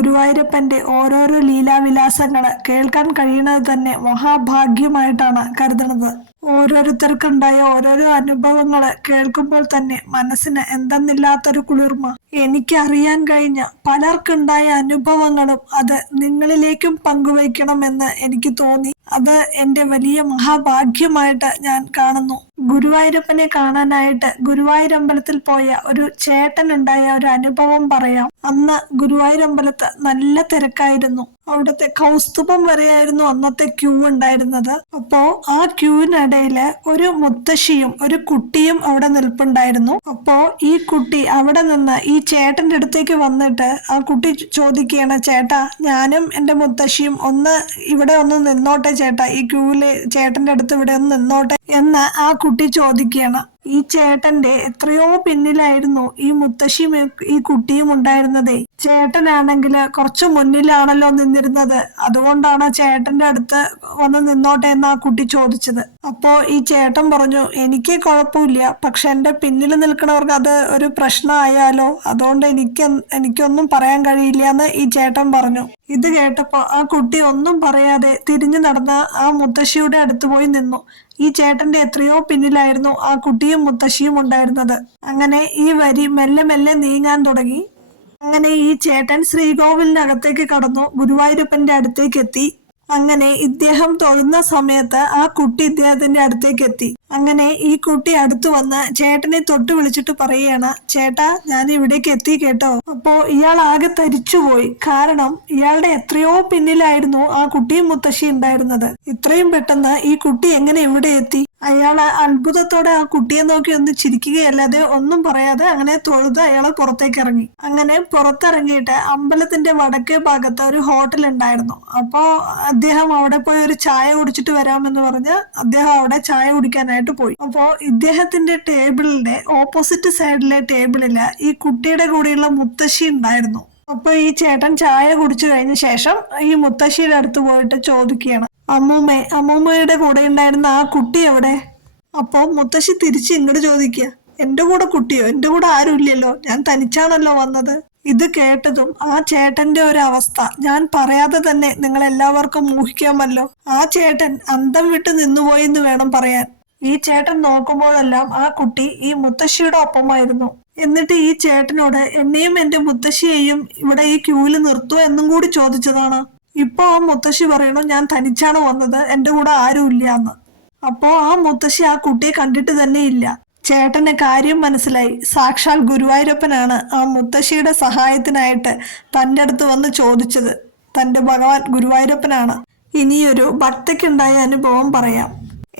ഗുരുവായൂരപ്പന്റെ ഓരോരോ ലീലാവിലാസങ്ങള് കേൾക്കാൻ കഴിയുന്നത് തന്നെ മഹാഭാഗ്യമായിട്ടാണ് കരുതുന്നത്. ഓരോരുത്തർക്കുണ്ടായ ഓരോരോ അനുഭവങ്ങള് കേൾക്കുമ്പോൾ തന്നെ മനസ്സിന് എന്തെന്നില്ലാത്തൊരു കുളിർമ. എനിക്കറിയാൻ കഴിഞ്ഞ പലർക്കുണ്ടായ അനുഭവങ്ങളും അത് നിങ്ങളിലേക്കും പങ്കുവയ്ക്കണമെന്ന് എനിക്ക് തോന്നി. അത് എന്റെ വലിയ മഹാഭാഗ്യമായിട്ട് ഞാൻ കാണുന്നു. ഗുരുവായൂരപ്പനെ കാണാനായിട്ട് ഗുരുവായൂരമ്പലത്തിൽ പോയ ഒരു ചേട്ടനുണ്ടായ ഒരു അനുഭവം പറയാം. അന്ന് ഗുരുവായൂരമ്പലത്ത് നല്ല തിരക്കായിരുന്നു. അവിടുത്തെ കൗസ്തുഭം വരെയായിരുന്നു അന്നത്തെ ക്യൂ ഉണ്ടായിരുന്നത്. അപ്പോ ആ ക്യൂവിനിടയില് ഒരു മുത്തശ്ശിയും ഒരു കുട്ടിയും അവിടെ നിൽപ്പുണ്ടായിരുന്നു. അപ്പോ ഈ കുട്ടി അവിടെ നിന്ന് ഈ ചേട്ടന്റെ അടുത്തേക്ക് വന്നിട്ട് ആ കുട്ടി ചോദിക്കുകയാണ്, ചേട്ടാ, ഞാനും എന്റെ മുത്തശ്ശിയും ഇവിടെ ഒന്ന് നിന്നോട്ടെ ചേട്ടാ, ഈ ക്യൂവില് ചേട്ടന്റെ അടുത്ത് ഇവിടെ ഒന്ന് നിന്നോട്ടെ എന്ന് ആ കുട്ടി ചോദിക്കുകയാണ്. ഈ ചേട്ടന്റെ എത്രയോ പിന്നിലായിരുന്നു ഈ മുത്തശ്ശിയും ഈ കുട്ടിയും ഉണ്ടായിരുന്നതേ. ചേട്ടനാണെങ്കില് കുറച്ചു മുന്നിലാണല്ലോ നിന്നിരുന്നത്. അതുകൊണ്ടാണ് ചേട്ടന്റെ അടുത്ത് വന്ന് നിന്നോട്ടെ എന്ന് ആ കുട്ടി ചോദിച്ചത്. അപ്പോ ഈ ചേട്ടൻ പറഞ്ഞു, എനിക്ക് കുഴപ്പമില്ല, പക്ഷെ എന്റെ പിന്നിൽ നിൽക്കുന്നവർക്ക് അത് ഒരു പ്രശ്നമായാലോ, അതുകൊണ്ട് എനിക്കൊന്നും പറയാൻ കഴിയില്ല എന്ന് ഈ ചേട്ടൻ പറഞ്ഞു. ഇത് കേട്ടപ്പോ ആ കുട്ടി ഒന്നും പറയാതെ തിരിഞ്ഞു നടന്ന ആ മുത്തശ്ശിയുടെ അടുത്ത് പോയി നിന്നു. ഈ ചേട്ടന്റെ എത്രയോ പിന്നിലായിരുന്നു ആ കുട്ടിയും മുത്തശ്ശിയും ഉണ്ടായിരുന്നത്. അങ്ങനെ ഈ വരി മെല്ലെ മെല്ലെ നീങ്ങാൻ തുടങ്ങി. അങ്ങനെ ഈ ചേട്ടൻ ശ്രീകോവിലിനകത്തേക്ക് കടന്നു, ഗുരുവായൂരപ്പന്റെ അടുത്തേക്ക് എത്തി. അങ്ങനെ ഇദ്ദേഹം തൊഴുന്ന സമയത്ത് ആ കുട്ടി ഇദ്ദേഹത്തിന്റെ അടുത്തേക്ക് എത്തി. അങ്ങനെ ഈ കുട്ടി അടുത്തു വന്ന് ചേട്ടനെ തൊട്ട് വിളിച്ചിട്ട് പറയുകയാണ്, ചേട്ടാ, ഞാൻ ഇവിടേക്ക് എത്തി കേട്ടോ. അപ്പോ ഇയാൾ ആകെ തരിച്ചുപോയി. കാരണം ഇയാളുടെ എത്രയോ പിന്നിലായിരുന്നു ആ കുട്ടിയും മുത്തശ്ശിയും ഉണ്ടായിരുന്നത്. ഇത്രയും പെട്ടെന്ന് ഈ കുട്ടി എങ്ങനെ ഇവിടെ എത്തി? അയാള് അത്ഭുതത്തോടെ ആ കുട്ടിയെ നോക്കി ഒന്ന് ചിരിക്കുകയല്ലാതെ ഒന്നും പറയാതെ അങ്ങനെ തൊഴുത് അയാള് പുറത്തേക്ക് ഇറങ്ങി. അങ്ങനെ പുറത്തിറങ്ങിയിട്ട് അമ്പലത്തിന്റെ വടക്കേ ഭാഗത്ത് ഒരു ഹോട്ടൽ ഉണ്ടായിരുന്നു. അപ്പോ അദ്ദേഹം അവിടെ പോയി ഒരു ചായ കുടിച്ചിട്ട് വരാമെന്ന് പറഞ്ഞ് അദ്ദേഹം അവിടെ ചായ കുടിക്കാനായിട്ട് പോയി. അപ്പോ ഇദ്ദേഹത്തിന്റെ ടേബിളിന്റെ ഓപ്പോസിറ്റ് സൈഡിലെ ടേബിളില് ഈ കുട്ടിയുടെ കൂടെയുള്ള മുത്തശ്ശി ഉണ്ടായിരുന്നു. അപ്പൊ ഈ ചേട്ടൻ ചായ കുടിച്ചു കഴിഞ്ഞ ശേഷം ഈ മുത്തശ്ശിയുടെ അടുത്ത് പോയിട്ട് ചോദിക്കുകയാണ്, അമ്മൂമ്മയുടെ കൂടെ ഉണ്ടായിരുന്ന ആ കുട്ടി എവിടെ? അപ്പൊ മുത്തശ്ശി തിരിച്ച് ഇങ്ങോട്ട് ചോദിക്കുക, എന്റെ കൂടെ കുട്ടിയോ? എന്റെ കൂടെ ആരും ഇല്ലല്ലോ, ഞാൻ തനിച്ചാണല്ലോ വന്നത്. ഇത് കേട്ടതും ആ ചേട്ടന്റെ ഒരു അവസ്ഥ ഞാൻ പറയാതെ തന്നെ നിങ്ങൾ എല്ലാവർക്കും ഊഹിക്കാമല്ലോ. ആ ചേട്ടൻ അന്തം വിട്ട് നിന്നുപോയി എന്ന് വേണം പറയാൻ. ഈ ചേട്ടൻ നോക്കുമ്പോഴെല്ലാം ആ കുട്ടി ഈ മുത്തശ്ശിയുടെ ഒപ്പമായിരുന്നു. എന്നിട്ട് ഈ ചേട്ടനോട് എന്നെയും എന്റെ മുത്തശ്ശിയെയും ഇവിടെ ഈ ക്യൂവിൽ നിർത്തുക എന്നും കൂടി ചോദിച്ചതാണ്. ഇപ്പൊ ആ മുത്തശ്ശി പറയണു, ഞാൻ തനിച്ചാണ് വന്നത്, എന്റെ കൂടെ ആരും ഇല്ല എന്ന്. അപ്പോ ആ മുത്തശ്ശി ആ കുട്ടിയെ കണ്ടിട്ട് തന്നെ ഇല്ല. ചേട്ടന് കാര്യം മനസ്സിലായി. സാക്ഷാൽ ഗുരുവായൂരപ്പനാണ് ആ മുത്തശ്ശിയുടെ സഹായത്തിനായിട്ട് തന്റെ അടുത്ത് വന്ന് ചോദിച്ചത്. തന്റെ ഭഗവാൻ ഗുരുവായൂരപ്പനാണ്. ഇനിയൊരു ഭക്തയ്ക്കുണ്ടായ അനുഭവം പറയാം.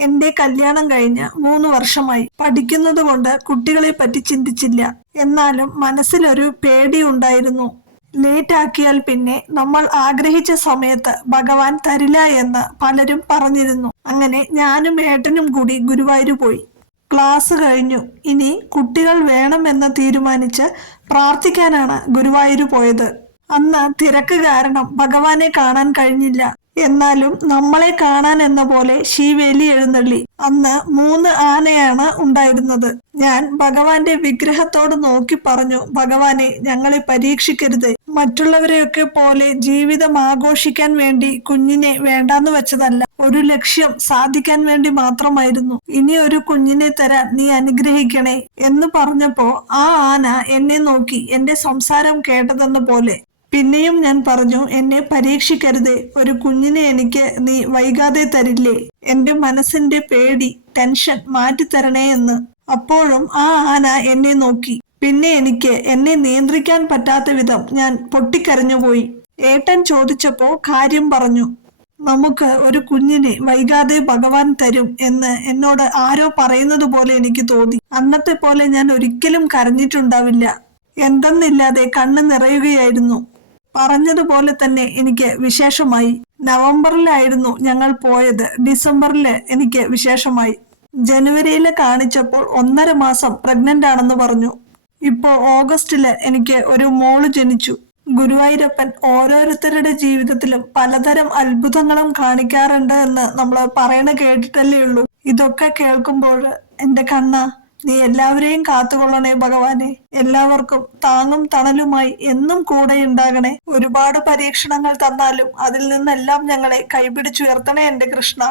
എന്റെ കല്യാണം കഴിഞ്ഞ് 3 വർഷമായി. പഠിക്കുന്നത് കൊണ്ട് കുട്ടികളെ പറ്റി ചിന്തിച്ചില്ല. എന്നാലും മനസ്സിലൊരു പേടി ഉണ്ടായിരുന്നു. ലേറ്റ് ആക്കിയാൽ പിന്നെ നമ്മൾ ആഗ്രഹിച്ച സമയത്ത് ഭഗവാൻ തരില്ല എന്ന് പലരും പറഞ്ഞിരുന്നു. അങ്ങനെ ഞാനും ഏട്ടനും കൂടി ഗുരുവായൂർ പോയി. ക്ലാസ് കഴിഞ്ഞു. ഇനി കുട്ടികൾ വേണമെന്ന് തീരുമാനിച്ച് പ്രാർത്ഥിക്കാനാണ് ഗുരുവായൂർ പോയത്. അന്ന് തിരക്ക് കാരണം ഭഗവാനെ കാണാൻ കഴിഞ്ഞില്ല. എന്നാലും നമ്മളെ കാണാൻ എന്ന പോലെ ശീവേലി എഴുന്നള്ളി. അന്ന് 3 ആനയാണ് ഉണ്ടായിരുന്നത്. ഞാൻ ഭഗവാന്റെ വിഗ്രഹത്തോട് നോക്കി പറഞ്ഞു, ഭഗവാനെ, ഞങ്ങളെ പരീക്ഷിക്കരുത്. മറ്റുള്ളവരെയൊക്കെ പോലെ ജീവിതം ആഘോഷിക്കാൻ വേണ്ടി കുഞ്ഞിനെ വേണ്ടാന്ന് വെച്ചതല്ല, ഒരു ലക്ഷ്യം സാധിക്കാൻ വേണ്ടി മാത്രമായിരുന്നു. ഇനി ഒരു കുഞ്ഞിനെ തരാൻ നീ അനുഗ്രഹിക്കണേ എന്ന് പറഞ്ഞപ്പോ ആ ആന എന്നെ നോക്കി എന്റെ സംസാരം കേട്ടതെന്ന പോലെ. പിന്നെയും ഞാൻ പറഞ്ഞു, എന്നെ പരീക്ഷിക്കരുതേ, ഒരു കുഞ്ഞിനെ എനിക്ക് നീ വൈകാതെ തരില്ലേ? എന്റെ മനസ്സിന്റെ പേടി, ടെൻഷൻ മാറ്റിത്തരണേ എന്ന്. അപ്പോഴും ആ ആന എന്നെ നോക്കി. പിന്നെ എനിക്ക് എന്നെ നിയന്ത്രിക്കാൻ പറ്റാത്ത വിധം ഞാൻ പൊട്ടിക്കരഞ്ഞുപോയി. ഏട്ടൻ ചോദിച്ചപ്പോ കാര്യം പറഞ്ഞു. നമുക്ക് ഒരു കുഞ്ഞിനെ വൈകാതെ ഭഗവാൻ തരും എന്ന് എന്നോട് ആരോ പറയുന്നത് പോലെ എനിക്ക് തോന്നി. അന്നത്തെ പോലെ ഞാൻ ഒരിക്കലും കരഞ്ഞിട്ടുണ്ടാവില്ല. എന്തെന്നില്ലാതെ കണ്ണ് നിറയുകയായിരുന്നു. പറഞ്ഞതുപോലെ തന്നെ എനിക്ക് വിശേഷമായി. നവംബറിലായിരുന്നു ഞങ്ങൾ പോയത്. ഡിസംബറില് എനിക്ക് വിശേഷമായി. ജനുവരിയില് കാണിച്ചപ്പോൾ 1.5 മാസം പ്രഗ്നന്റ് ആണെന്ന് പറഞ്ഞു. ഇപ്പോ ഓഗസ്റ്റില് എനിക്ക് ഒരു മോള് ജനിച്ചു. ഗുരുവായൂരപ്പൻ ഓരോരുത്തരുടെ ജീവിതത്തിലും പലതരം അത്ഭുതങ്ങളും കാണിക്കാറുണ്ട് എന്ന് നമ്മൾ പറയണ കേട്ടിട്ടല്ലേ ഉള്ളൂ. ഇതൊക്കെ കേൾക്കുമ്പോൾ എന്റെ കണ്ണ നീ എല്ലാവരെയും കാത്തുകൊള്ളണേ ഭഗവാനെ. എല്ലാവർക്കും താങ്ങും തണലുമായി എന്നും കൂടെ ഉണ്ടാകണേ. ഒരുപാട് പരീക്ഷണങ്ങൾ തന്നാലും അതിൽ നിന്നെല്ലാം ഞങ്ങളെ കൈപിടിച്ചുയർത്തണേ എന്റെ കൃഷ്ണ.